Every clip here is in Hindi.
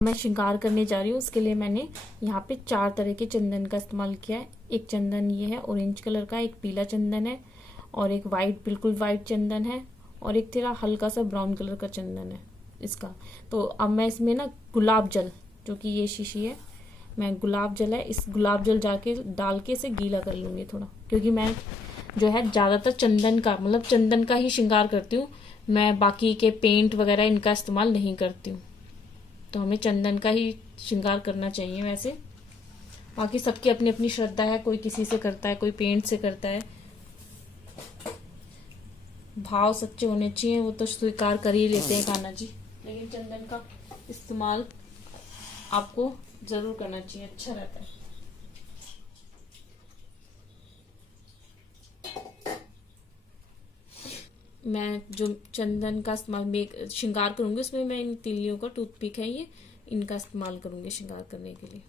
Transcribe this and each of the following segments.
मैं श्रृंगार करने जा रही हूँ। उसके लिए मैंने यहाँ पे 4 तरह के चंदन का इस्तेमाल किया है। एक चंदन ये है ऑरेंज कलर का, एक पीला चंदन है और एक वाइट, बिल्कुल वाइट चंदन है और एक तेरा हल्का सा ब्राउन कलर का चंदन है इसका। तो अब मैं इसमें ना गुलाब जल, जो कि ये शीशी है, मैं गुलाब जल है, इस गुलाब जल जाके डाल के इसे गीला कर लूँगी थोड़ा, क्योंकि मैं जो है ज़्यादातर चंदन का, मतलब चंदन का ही श्रृंगार करती हूँ। मैं बाकी के पेंट वगैरह इनका इस्तेमाल नहीं करती हूँ। तो हमें चंदन का ही श्रृंगार करना चाहिए। वैसे बाकी सबकी अपनी अपनी श्रद्धा है, कोई किसी से करता है, कोई पेंट से करता है। भाव सच्चे होने चाहिए, वो तो स्वीकार कर ही लेते हैं कान्हा जी, लेकिन चंदन का इस्तेमाल आपको जरूर करना चाहिए, अच्छा रहता है। मैं जो चंदन का इस्तेमाल श्रृंगार करूंगी उसमें मैं इन तिल्लियों का, टूथपिक है ये, इनका इस्तेमाल करूंगी श्रृंगार करने के लिए।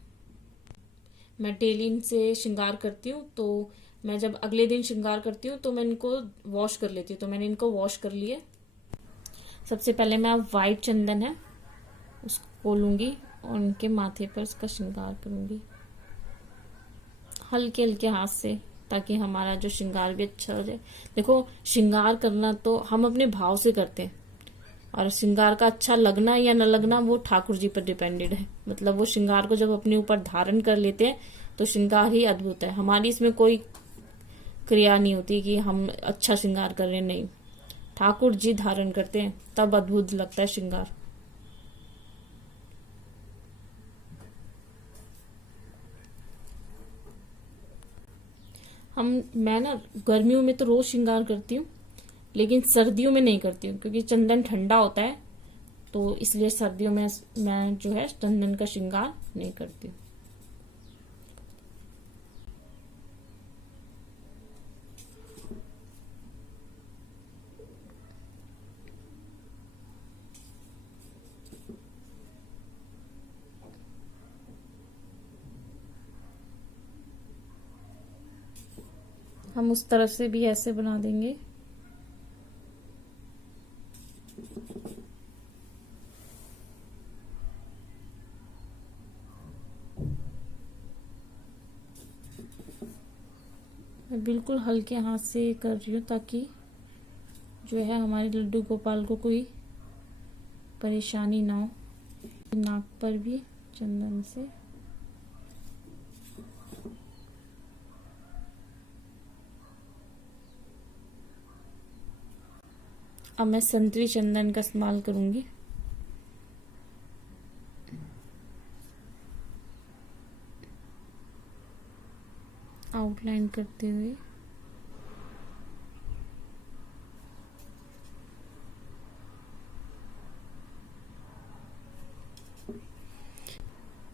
मैं डेली इनसे श्रृंगार करती हूँ, तो मैं जब अगले दिन श्रृंगार करती हूँ तो मैं इनको वॉश कर लेती हूँ। तो मैंने इनको वॉश कर लिए। सबसे पहले मैं वाइट चंदन है उसको लूंगी और उनके माथे पर उसका श्रृंगार करूंगी हल्के हल्के हाथ से, ताकि हमारा जो श्रृंगार भी अच्छा हो जाए। देखो, श्रृंगार करना तो हम अपने भाव से करते हैं, और श्रृंगार का अच्छा लगना या न लगना वो ठाकुर जी पर डिपेंडेड है। मतलब वो श्रृंगार को जब अपने ऊपर धारण कर लेते हैं तो श्रृंगार ही अद्भुत है। हमारी इसमें कोई क्रिया नहीं होती कि हम अच्छा श्रृंगार कर रहे हैं, नहीं, ठाकुर जी धारण करते हैं तब अद्भुत लगता है श्रृंगार। मैं ना गर्मियों में तो रोज श्रृंगार करती हूँ, लेकिन सर्दियों में नहीं करती हूँ, क्योंकि चंदन ठंडा होता है, तो इसलिए सर्दियों में मैं जो है चंदन का श्रृंगार नहीं करती हूँ। हम उस तरफ से भी ऐसे बना देंगे। मैं बिल्कुल हल्के हाथ से कर रही हूँ, ताकि जो है हमारे लड्डू गोपाल को कोई परेशानी ना हो। नाक पर भी चंदन से। अब मैं संतरी चंदन का इस्तेमाल करूंगी। आउटलाइन करते हुए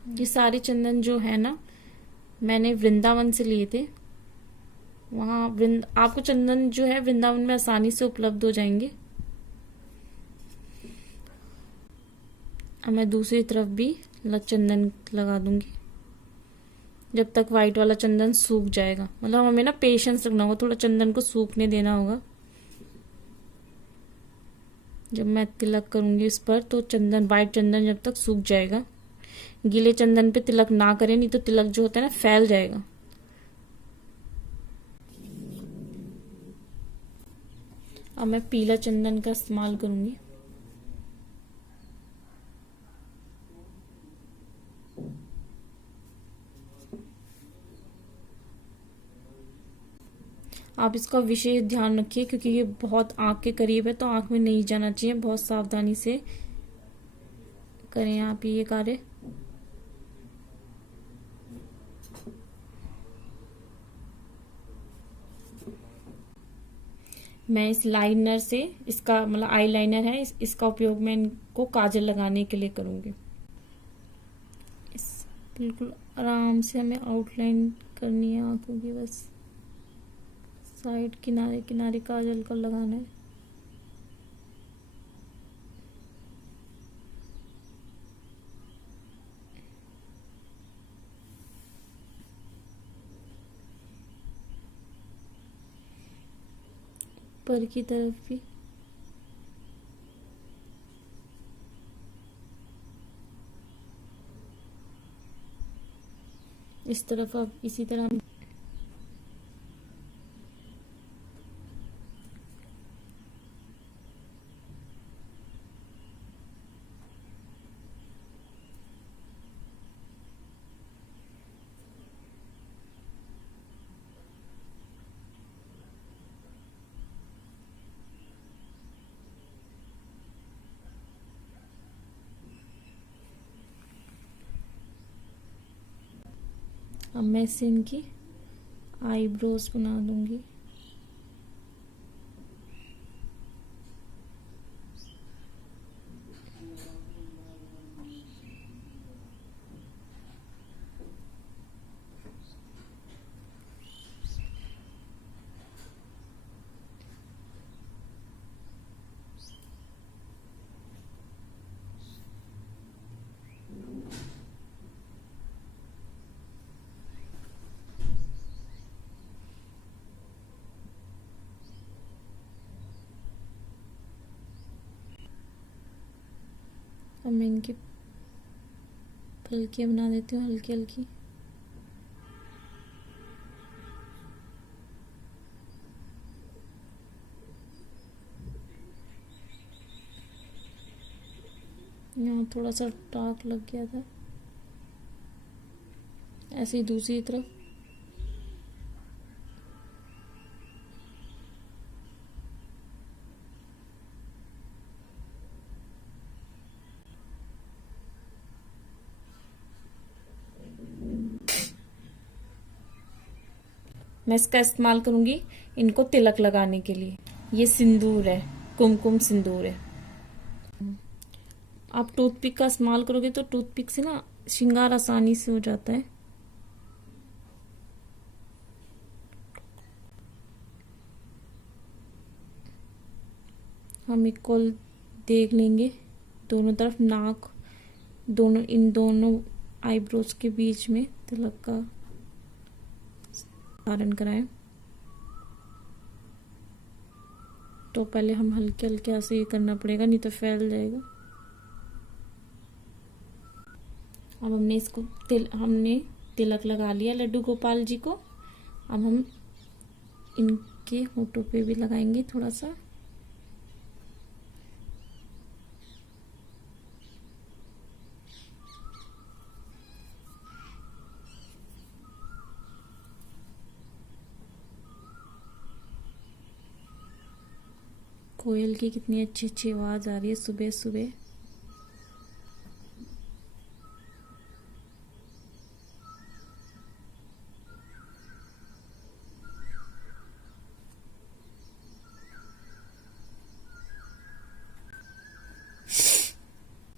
ये सारे चंदन जो है ना, मैंने वृंदावन से लिए थे। वहाँ आपको चंदन जो है वृंदावन में आसानी से उपलब्ध हो जाएंगे। अब मैं दूसरी तरफ भी चंदन लगा दूंगी, जब तक व्हाइट वाला चंदन सूख जाएगा। मतलब हमें ना पेशेंस रखना होगा, थोड़ा चंदन को सूखने देना होगा। जब मैं तिलक करूंगी इस पर, तो चंदन, व्हाइट चंदन जब तक सूख जाएगा। गीले चंदन पे तिलक ना करें, नहीं तो तिलक जो होता है ना फैल जाएगा। अब मैं पीला चंदन का इस्तेमाल करूंगी। आप इसका विशेष ध्यान रखिए, क्योंकि ये बहुत आंख के करीब है, तो आंख में नहीं जाना चाहिए। बहुत सावधानी से करें आप ये कार्य। मैं इस लाइनर से, इसका मतलब आई लाइनर है, इसका उपयोग मैं इनको काजल लगाने के लिए करूंगी। बिल्कुल आराम से हमें आउटलाइन करनी है आंखों की, बस साइड किनारे किनारे काजल को लगाना है। ऊपर की तरफ भी। इस तरफ अब इसी तरह अब मैं इससे इनकी आईब्रोज बना दूंगी। अब मैं इनकी पलकियाँ बना देती हूँ हल्की हल्की। यहाँ थोड़ा सा डार्क लग गया था, ऐसे ही दूसरी तरफ। मैं इसका इस्तेमाल करूंगी इनको तिलक लगाने के लिए। ये सिंदूर है, कुमकुम सिंदूर है। आप टूथपिक का इस्तेमाल करोगे तो टूथपिक से ना श्रृंगार आसानी से हो जाता है। हम इक्वल देख लेंगे दोनों तरफ, नाक दोनों, इन दोनों आईब्रोज के बीच में तिलक का धारण कराएं। तो पहले हम हल्के हल्के ऐसे ही करना पड़ेगा, नहीं तो फैल जाएगा। अब हमने तिलक लगा लिया लड्डू गोपाल जी को। अब हम इनके होठों पे भी लगाएंगे थोड़ा सा। कोयल की कितनी अच्छी अच्छी आवाज आ रही है सुबह सुबह।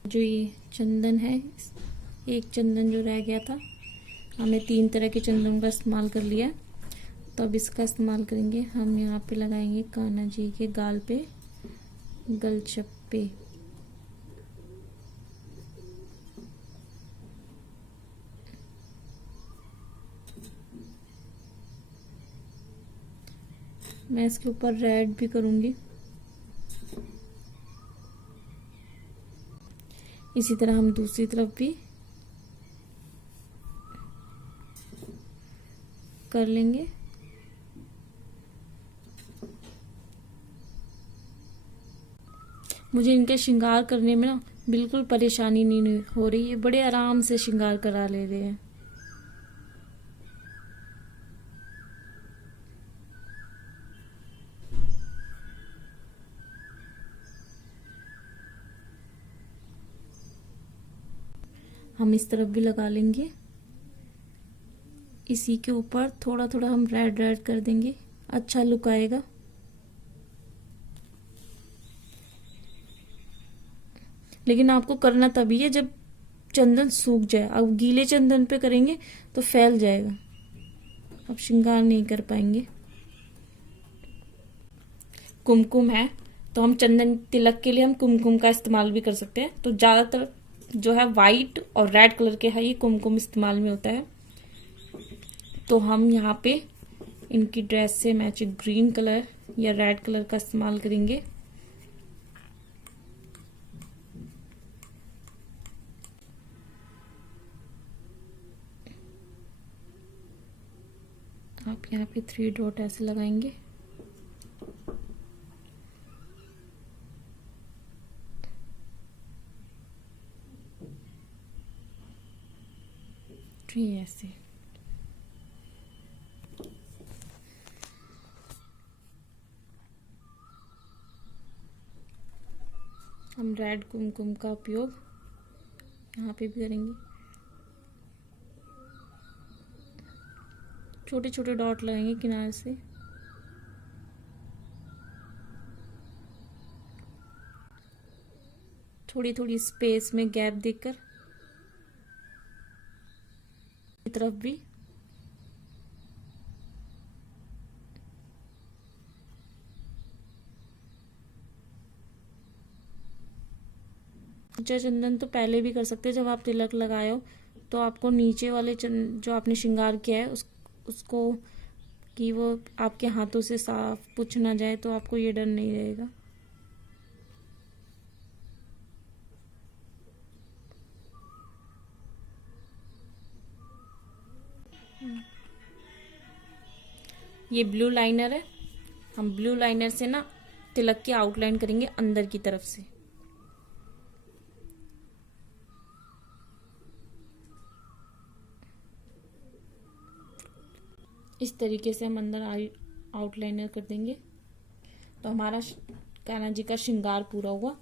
जो ये चंदन है, एक चंदन जो रह गया था, हमने 3 तरह के चंदन का इस्तेमाल कर लिया। तो अब इसका इस्तेमाल करेंगे हम। यहाँ पे लगाएंगे कान्हा जी के गाल पे, गलचप्पे। मैं इसके ऊपर रेड भी करूंगी। इसी तरह हम दूसरी तरफ भी कर लेंगे। मुझे इनके श्रृंगार करने में ना बिल्कुल परेशानी नहीं हो रही है, बड़े आराम से श्रृंगार करा ले रहे हैं। हम इस तरफ भी लगा लेंगे। इसी के ऊपर थोड़ा थोड़ा हम रेड रेड कर देंगे, अच्छा लुक आएगा। लेकिन आपको करना तभी है जब चंदन सूख जाए। अब गीले चंदन पे करेंगे तो फैल जाएगा, अब श्रृंगार नहीं कर पाएंगे। कुमकुम है तो हम चंदन तिलक के लिए हम कुमकुम का इस्तेमाल भी कर सकते हैं। तो ज्यादातर जो है वाइट और रेड कलर के है, ये कुमकुम इस्तेमाल में होता है। तो हम यहाँ पे इनकी ड्रेस से मैचिंग ग्रीन कलर या रेड कलर का इस्तेमाल करेंगे। आप यहाँ पे 3 डॉट ऐसे लगाएंगे। ऐसे हम रेड कुमकुम का उपयोग यहाँ पे भी करेंगे। छोटे छोटे डॉट लगाएंगे किनारे से। थोड़ी थोड़ी स्पेस में गैप देकर तरफ भी चंदन तो पहले भी कर सकते हैं, जब आप तिलक लगाए हो तो आपको नीचे वाले जो आपने श्रृंगार किया है उसको कि वो आपके हाथों से साफ पुछ ना जाए, तो आपको ये डर नहीं रहेगा। ये ब्लू लाइनर है, हम ब्लू लाइनर से ना तिलक की आउटलाइन करेंगे अंदर की तरफ से। इस तरीके से हम अंदर आउटलाइनर कर देंगे तो हमारा कान्हा जी का श्रृंगार पूरा हुआ।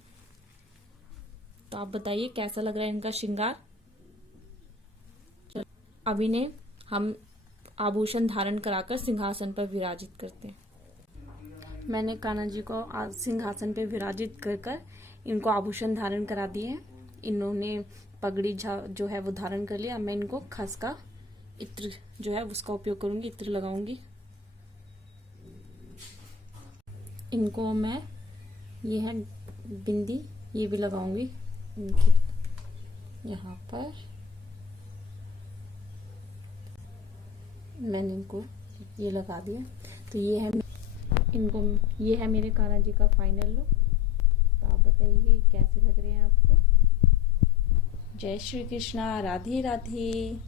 तो आप बताइए कैसा लग रहा है इनका श्रृंगार। अब इन्हें हम आभूषण धारण कराकर सिंहासन पर विराजित करते हैं। मैंने कान्हा जी को सिंहासन पर विराजित कर इनको आभूषण धारण करा दिए हैं। इन्होंने पगड़ी जो है वो धारण कर लिया। मैं इनको खस का इत्र जो है उसका उपयोग करूंगी, इत्र लगाऊंगी। इनको मैं ये है बिंदी, ये भी लगाऊंगी इनकी यहाँ पर। मैंने इनको ये लगा दिया। तो ये है ये है मेरे कान्हा जी का फाइनल लुक। तो आप बताइए कैसे लग रहे हैं आपको। जय श्री कृष्णा, राधे राधे।